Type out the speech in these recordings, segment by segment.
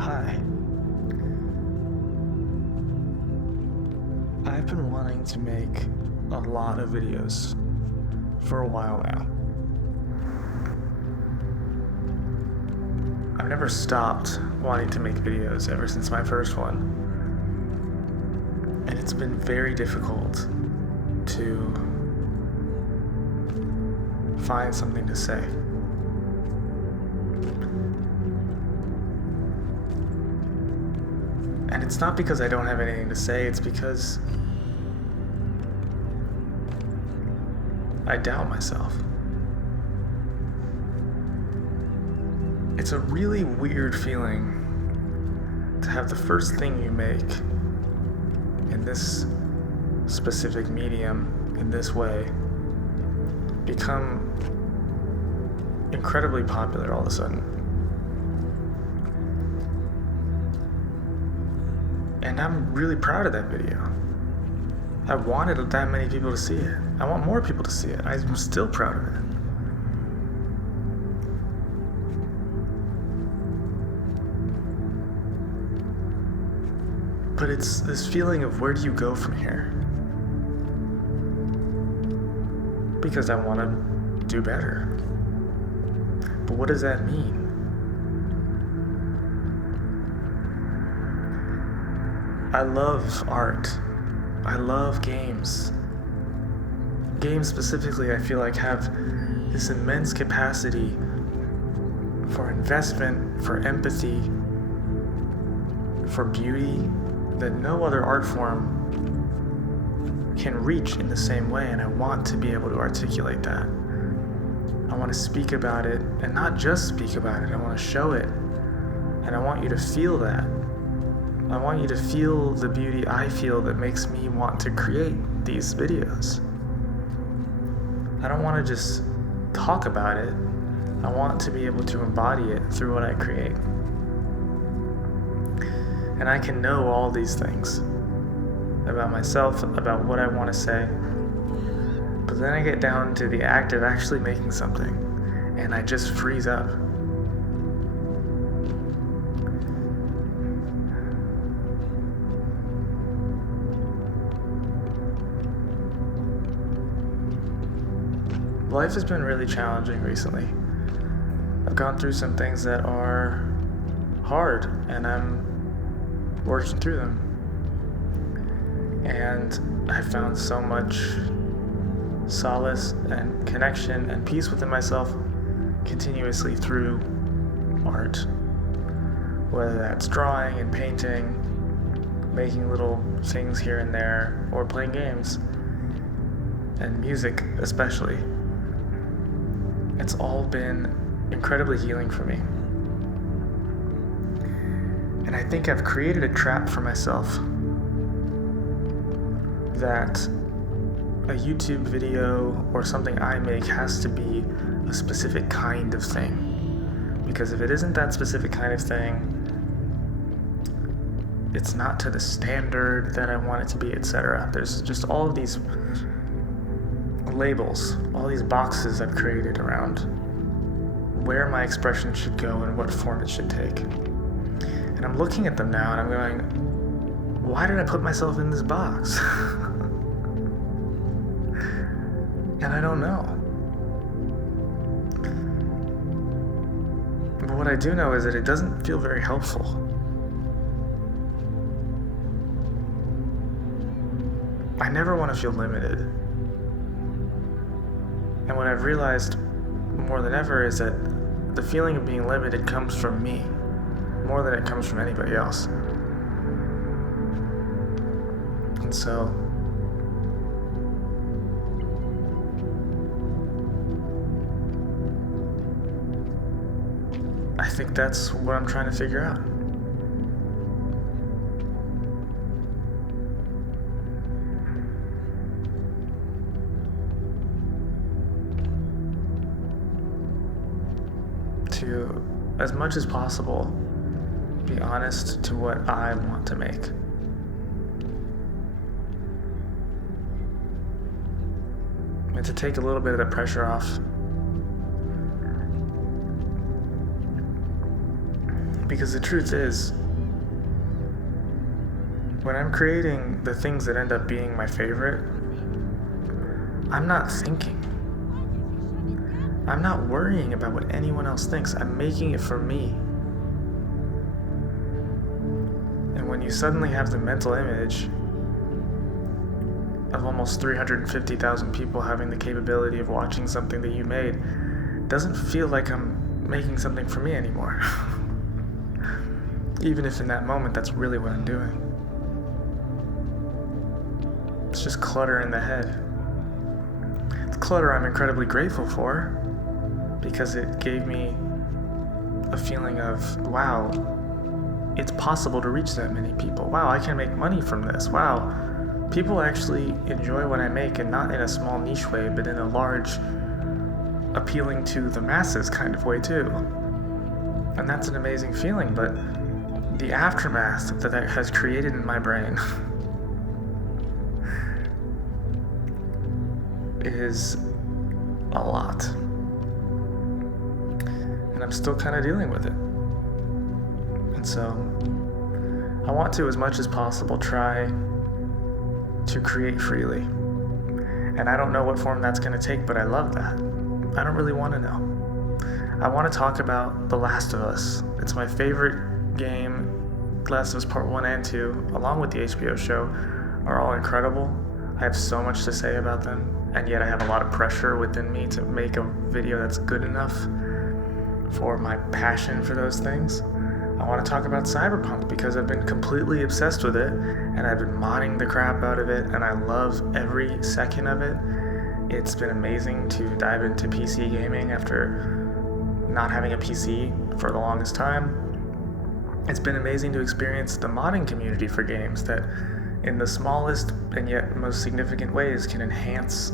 Hi. I've been wanting to make a lot of videos for a while now. I've never stopped wanting to make videos ever since my first one. And it's been very difficult to find something to say. And it's not because I don't have anything to say, it's because I doubt myself. It's a really weird feeling to have the first thing you make in this specific medium, in this way, become incredibly popular all of a sudden. And I'm really proud of that video. I wanted that many people to see it. I want more people to see it. I'm still proud of it. But it's this feeling of where do you go from here? Because I want to do better. But what does that mean? I love art. I love games. Games specifically, I feel like have this immense capacity for investment, for empathy, for beauty that no other art form can reach in the same way, and I want to be able to articulate that. I want to speak about it, and not just speak about it, I want to show it, and I want you to feel that. I want you to feel the beauty I feel that makes me want to create these videos. I don't want to just talk about it. I want to be able to embody it through what I create. And I can know all these things about myself, about what I want to say. But then I get down to the act of actually making something, and I just freeze up. Life has been really challenging recently. I've gone through some things that are hard, and I'm working through them. And I found so much solace and connection and peace within myself continuously through art. Whether that's drawing and painting, making little things here and there, or playing games, and music especially. It's all been incredibly healing for me. And I think I've created a trap for myself that a YouTube video or something I make has to be a specific kind of thing. Because if it isn't that specific kind of thing, it's not to the standard that I want it to be, etc. There's just all of these labels, all these boxes I've created around where my expression should go and what form it should take. And I'm looking at them now and I'm going, why did I put myself in this box? And I don't know. But what I do know is that it doesn't feel very helpful. I never want to feel limited. And what I've realized more than ever is that the feeling of being limited comes from me more than it comes from anybody else. And so I think that's what I'm trying to figure out. To, as much as possible, be honest to what I want to make. And to take a little bit of the pressure off Because the truth is, when I'm creating the things that end up being my favorite, I'm not thinking. I'm not worrying about what anyone else thinks. I'm making it for me. And when you suddenly have the mental image of almost 350,000 people having the capability of watching something that you made, it doesn't feel like I'm making something for me anymore. Even if in that moment that's really what I'm doing. It's just clutter in the head. It's clutter I'm incredibly grateful for, because it gave me a feeling of, wow, it's possible to reach that many people. Wow, I can make money from this. Wow, people actually enjoy what I make, and not in a small niche way, but in a large, appealing to the masses kind of way too. And that's an amazing feeling, but the aftermath that has created in my brain is a lot. And I'm still kind of dealing with it. And so I want to, as much as possible, try to create freely. And I don't know what form that's going to take, but I love that. I don't really want to know. I want to talk about The Last of Us. It's my favorite game. Last of Us Part 1 and 2, along with the HBO show, are all incredible. I have so much to say about them, and yet I have a lot of pressure within me to make a video that's good enough for my passion for those things. I want to talk about Cyberpunk because I've been completely obsessed with it, and I've been modding the crap out of it, and I love every second of it. It's been amazing to dive into PC gaming after not having a PC for the longest time. It's been amazing to experience the modding community for games that, in the smallest and yet most significant ways, can enhance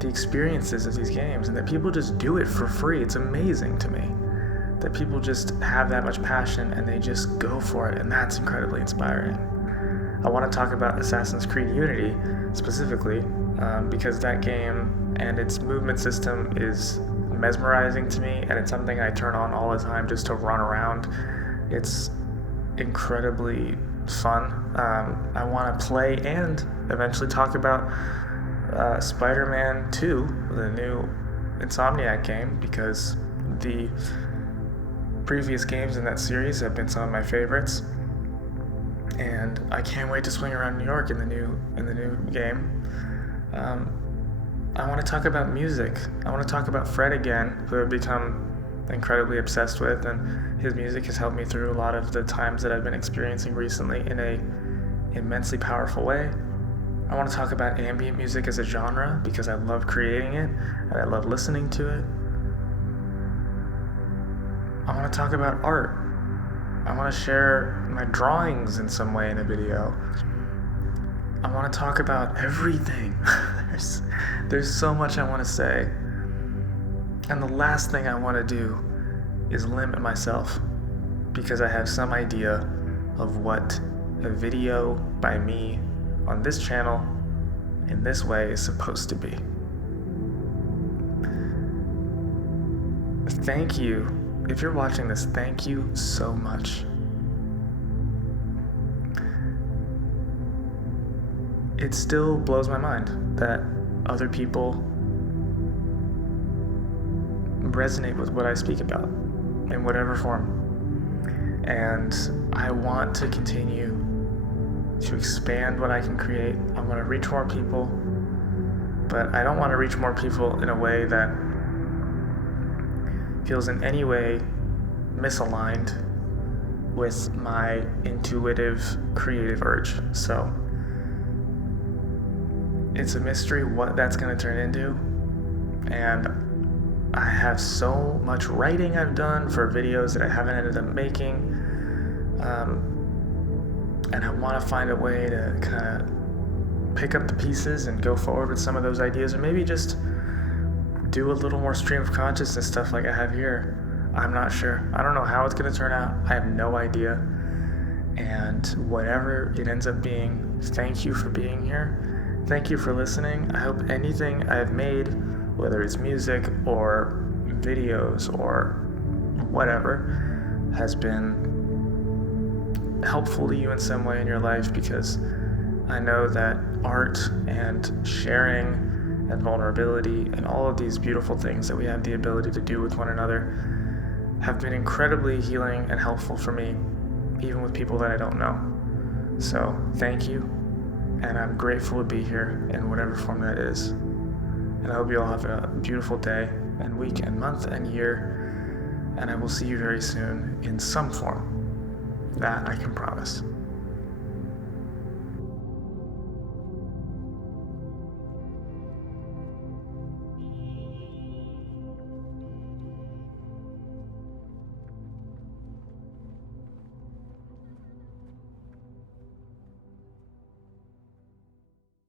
the experiences of these games, and that people just do it for free. It's amazing to me that people just have that much passion and they just go for it, and that's incredibly inspiring. I want to talk about Assassin's Creed Unity specifically, because that game and its movement system is mesmerizing to me, and it's something I turn on all the time just to run around. It's incredibly fun. I want to play and eventually talk about Spider-Man 2, the new Insomniac game, because the previous games in that series have been some of my favorites, and I can't wait to swing around New York in the new game. I want to talk about music. I want to talk about Fred again, who I've become incredibly obsessed with, and his music has helped me through a lot of the times that I've been experiencing recently in a immensely powerful way. I want to talk about ambient music as a genre because I love creating it and I love listening to it. I want to talk about art. I want to share my drawings in some way in a video. I want to talk about everything. There's so much I want to say. And the last thing I want to do is limit myself, because I have some idea of what a video by me on this channel in this way is supposed to be. Thank you. If you're watching this, thank you so much. It still blows my mind that other people resonate with what I speak about in whatever form. And I want to continue to expand what I can create. I want to reach more people, but I don't want to reach more people in a way that feels in any way misaligned with my intuitive creative urge. So it's a mystery what that's going to turn into, and I have so much writing I've done for videos that I haven't ended up making, and I want to find a way to kind of pick up the pieces and go forward with some of those ideas, or maybe just do a little more stream of consciousness stuff like I have here. I'm not sure. I don't know how it's going to turn out. I have no idea. And whatever it ends up being, thank you for being here. Thank you for listening. I hope anything I've made, whether it's music or videos or whatever, has been helpful to you in some way in your life, because I know that art and sharing and vulnerability and all of these beautiful things that we have the ability to do with one another have been incredibly healing and helpful for me, even with people that I don't know. So thank you, and I'm grateful to be here in whatever form that is. And I hope you all have a beautiful day and week and month and year, and I will see you very soon in some form. That I can promise.